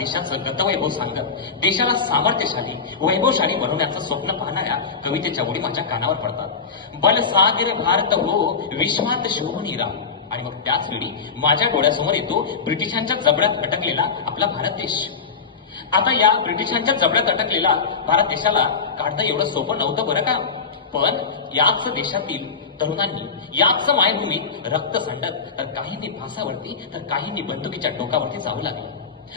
देशाचं गतवैभव सांगत देशाला सामर्थ्यशाली वैभवशाली बनवण्याचं स्वप्न पाहणाऱ्या कवितेच्या ओळी माझ्या कानावर पडतात. बलसागर भारत हो विश्वात शोभून राम. आणि मग त्याच वेळी माझ्या डोळ्यासमोर येतो ब्रिटिशांच्या जबड्यात अटकलेला आपला भारत देश. आता या ब्रिटिशांच्या जबड्यात अटकलेला भारत देशाला काढणं एवढं सोपं नव्हतं बरं का. पण याच देशातील तरुणांनी याच मायभूमीत रक्त सांडत तर काहींनी फासावरती तर काहींनी बंदुकीच्या टोकावरती जाऊ लागले.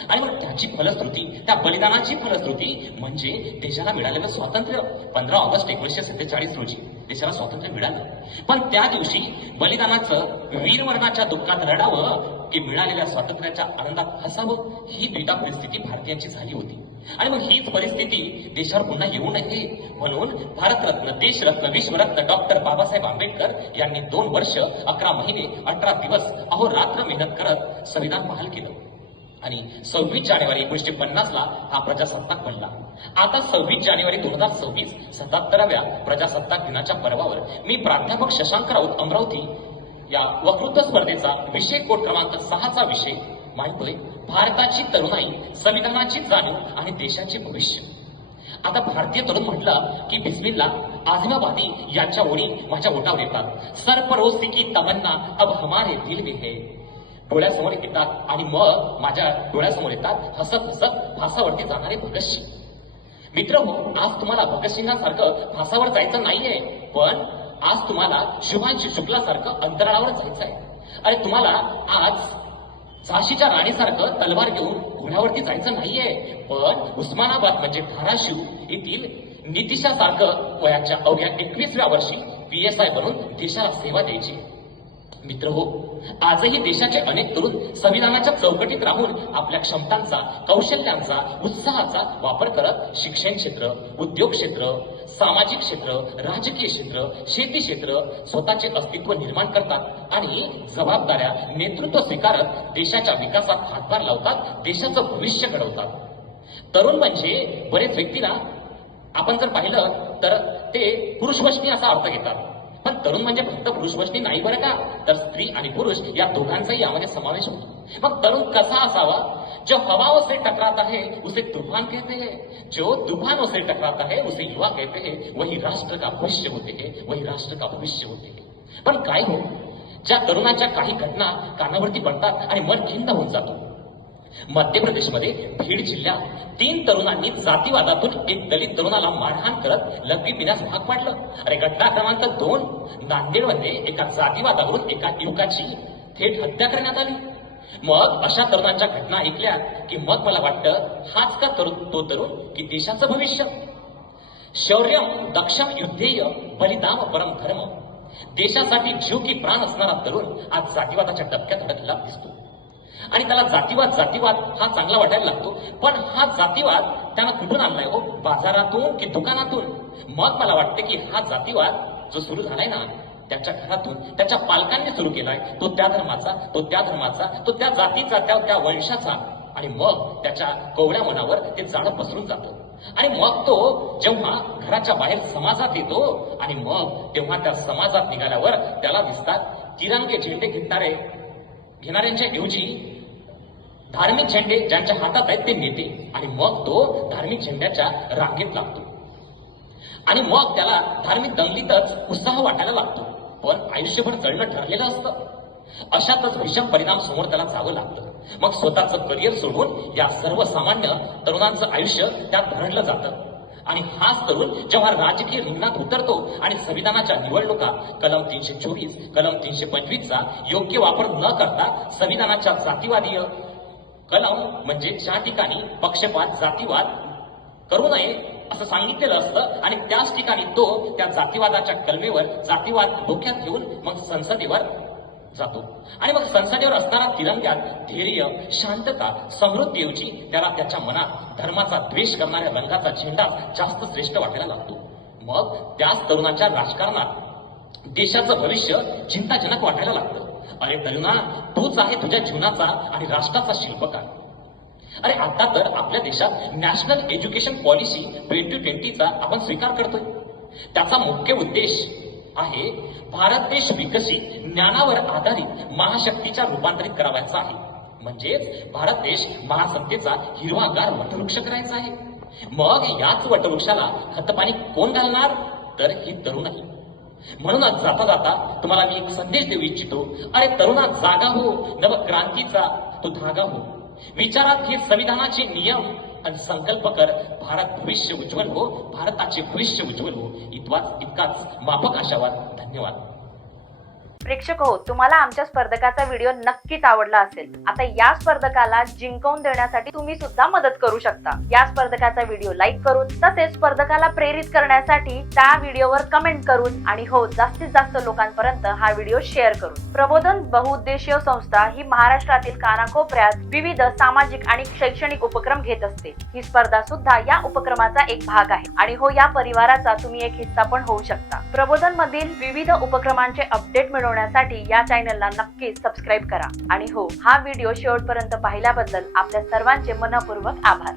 आणि मग त्याची फलश्रुती त्या बलिदानाची फलश्रुती म्हणजे देशाला मिळालेलं स्वातंत्र्य. 15 ऑगस्ट 1947 रोजी देशाला स्वातंत्र्य मिळालं. पण त्या दिवशी बलिदानाचं वीरमरणाच्या दुःखात रडावं की मिळालेल्या स्वातंत्र्याच्या आनंदात हसावं, ही द्विधा परिस्थिती भारतीयांची झाली होती. आणि मग हीच परिस्थिती देशावर पुन्हा येऊ नये म्हणून भारतरत्न देशरत्न विश्वरत्न डॉक्टर बाबासाहेब आंबेडकर यांनी 2 वर्ष 11 महिने 18 दिवस अहोरात्र मेहनत करत संविधान बहाल केलं. आणि 26 जानेवारी 1950 हा प्रजासत्ताक बनला. आता 26 जानेवारी 2026 77व्या प्रजासत्ताक दिनाच्या पर्वावर मी प्राध्यापक शशांक राऊत अमरावती या वक्तृत्व स्पर्धेचा विषय कोड क्रमांक 6चा विषय मांडतोय, भारताची तरुणाई, संविधानाची जाणीव आणि देशाचे भविष्य. आता भारतीय तरुण म्हटलं की बिस्मिल्ला आझिमाबादी यांच्या ओळी माझ्या ओठावर येतात. सरपरोसी की तमन्ना अब हमारे दिल में है डोळ्यासमोर येतात. आणि मग माझ्या डोळ्यासमोर येतात हसत हसत फासावरती जाणारे भगतसिंग. मित्र हो, आज तुम्हाला भगतसिंगांसारखं फासावर जायचं नाहीये, पण आज तुम्हाला शुभांशु शुक्लासारखं अंतराळावर जायचं आहे. अरे तुम्हाला आज झाशीच्या राणीसारखं तलवार घेऊन घोड्यावरती जायचं नाहीये, पण उस्मानाबाद म्हणजे धाराशिव येथील नितिशासारखं वयाच्या अवघ्या 21व्या वर्षी PSI बनून देशाला सेवा द्यायची. मित्र हो, आजही देशाचे अनेक तरुण संविधानाच्या चौकटीत राहून आपल्या क्षमतांचा, कौशल्यांचा, उत्साहाचा वापर करत शिक्षण क्षेत्र, उद्योग क्षेत्र, सामाजिक क्षेत्र, राजकीय क्षेत्र, शेती क्षेत्र स्वतःचे अस्तित्व निर्माण करतात आणि जबाबदाऱ्या नेतृत्व स्वीकारत देशाच्या विकासात हातभार लावतात, देशाचं भविष्य घडवतात. तरुण म्हणजे बरेच व्यक्तीला आपण जर पाहिलं तर ते पुरुषवचनी असा अर्थ घेतात. पण तरुण म्हणजे फक्त पुरुषवचनी नाही बरं का, तर स्त्री आणि पुरुष या दोघांचाही यामध्ये समावेश होतो. मग तरुण कसा असावा? जो हवाओं से टकराता है उसे तूफान कहते हैं, जो तूफानों से टकराता है उसे युवा कहते हैं, वही राष्ट्र का भविष्य होते हैं, वही राष्ट्र का भविष्य होते हैं. पण काय हो, ज्या तरुणाच्या काही घटना कानावरती पडतात आणि मन खिन्न होऊन जातो. मध्य प्रदेशमध्ये बीड जिल्ह्यात 3 तरुणांनी जातीवादातून एक दलित तरुणाला मारहाण करत लघवी पिण्यास भाग पाडलं. अरे घटना क्रमांक 2 नांदेडमध्ये एका जातीवादावरून एका युवकाची थेट हत्या करण्यात आली. मग अशा तरुणांच्या घटना ऐकल्या की मग मला वाटतं हाच का तो तरुण की देशाचं भविष्य. शौर्यम दक्षम युद्धेय बलिदान परम धर्म. देशासाठी जीव की प्राण असणारा तरुण आज जातीवादाच्या डबक्यात अडकलेला दिसतो. आणि त्याला जातीवाद हा चांगला वाटायला लागतो. पण हा जातीवाद त्यानं कुठून आणलाय हो? बाजारातून की दुकानातून? मग मला वाटते की हा जातीवाद जो सुरू झालाय ना, त्याच्या घरातून त्याच्या पालकांनी सुरू केलाय. तो त्या धर्माचा, तो त्या धर्माचा, तो त्या जातीचा, त्या वंशाचा. आणि मग त्याच्या कोवळ्या मनावर ते जाणं पसरून जातं. आणि मग तो जेव्हा घराच्या बाहेर समाजात येतो आणि मग तेव्हा त्या समाजात निघाल्यावर त्याला दिसतात तिरंगे झेंडे घेणाऱ्यांच्या ऐवजी धार्मिक झेंडे ज्यांच्या हातात आहेत ते नेते. आणि मग तो धार्मिक झेंड्याच्या रांगेत लागतो आणि मग त्याला धार्मिक दंगलीतच उत्साह वाटायला लागतो. पण आयुष्यभर जळणं ठरलेलं असतं. अशातच भीषण परिणाम समोर त्याला जावं लागतं. मग स्वतःचं करिअर सोडून या सर्वसामान्य तरुणांचं आयुष्य त्यात भरडलं जातं. आणि हाच तरुण जेव्हा राजकीय रिंगणात उतरतो आणि संविधानाच्या निवडणुका कलम 324, कलम 325चा योग्य वापर न करता संविधानाच्या जातीवादीय कलम म्हणजे ज्या ठिकाणी पक्षपात, जातीवाद करू नये असं सांगितलेलं असतं आणि त्याच ठिकाणी तो त्या जातीवादाच्या कलमेवर जातीवाद डोक्यात घेऊन मग संसदेवर जातो. आणि मग संसदेवर असताना तिरंग्यात धैर्य, शांतता, समृद्धीऐवजी त्याला त्याच्या मनात धर्माचा द्वेष करणाऱ्या रंगाचा झेंडा जास्त श्रेष्ठ वाटायला लागतो. मग त्याच तरुणाच्या राजकारणात देशाचं भविष्य चिंताजनक वाटायला लागतं. अरे तरुणा, तूच आहे तुझ्या जीवनाचा आणि राष्ट्राचा शिल्पकार. अरे आता तर आपल्या देशात नॅशनल एज्युकेशन पॉलिसी 2020चा आपण स्वीकार करतोय. त्याचा मुख्य उद्देश आहे भारत देश विकसित ज्ञानावर आधारित महाशक्तीच्या रूपांतरित करावायचा आहे. म्हणजेच भारत देश महासत्तेचा हिरवागार वटवृक्ष करायचा आहे. मग याच वटवृक्षाला खतपाणी कोण घालणार? तर ही तरुणाई. म्हणूनच जाता जाता तुम्हाला मी एक संदेश देऊ इच्छितो. अरे तरुणा, जागा हो, नवक्रांतीचा तो धागा हो. विचारात हे संविधानाचे नियम आणि संकल्प कर. भारत भविष्य उज्ज्वल हो, भारताचे भविष्य उज्ज्वल हो. इतकाच माफक आशावाद. धन्यवाद. प्रेक्षक हो, तुम्हाला आमच्या स्पर्धकाचा व्हिडिओ नक्कीच आवडला असेल. आता या स्पर्धकाला जिंकवून देण्यासाठी तुम्ही सुद्धा मदत करू शकता. या स्पर्धकाचा व्हिडिओ लाईक करून, तसेच स्पर्धकाला प्रेरित करण्यासाठी त्या व्हिडिओवर कमेंट करून आणि हो, जास्तीत जास्त लोकांपर्यंत हा व्हिडिओ शेअर करून. प्रबोधन बहुउद्देशीय संस्था ही महाराष्ट्रातील कानाकोपऱ्यात विविध सामाजिक आणि शैक्षणिक उपक्रम घेत असते. ही स्पर्धा सुद्धा या उपक्रमाचा एक भाग आहे आणि हो, या परिवाराचा तुम्ही एक हिस्सा पण होऊ शकता. प्रबोधन मधील विविध उपक्रमांचे अपडेट मिळवण्यासाठी या चॅनलला नक्कीच सबस्क्राईब करा. आणि हो, हा व्हिडिओ शेवटपर्यंत पाहिल्याबद्दल आपल्या सर्वांचे मनपूर्वक आभार.